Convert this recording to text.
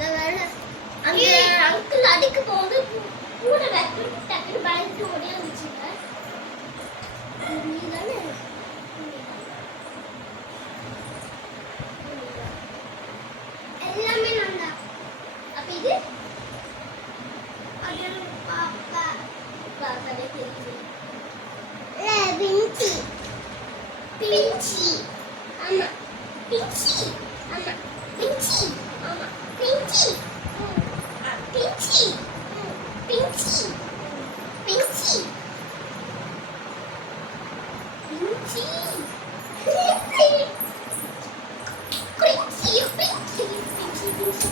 அந்த அங்கிள் அடிக்க போகும்போது கூட வைக்கணும் டக்குனு பயந்துட்டு ஓடி வந்துச்சுங்க. நீ தானே எல்லாமே நான் தான். அப்ப இது அது பாப்பா பாப்பாவே தெரியுது. பிஞ்சி பிஞ்சி ஆமா பிஞ்சி ஆமா பிஞ்சி ஆமா பிஞ்சி பிஞ்சி பிஞ்சி பிஞ்சி பிஞ்சி பிஞ்சி பிஞ்சி பிஞ்சி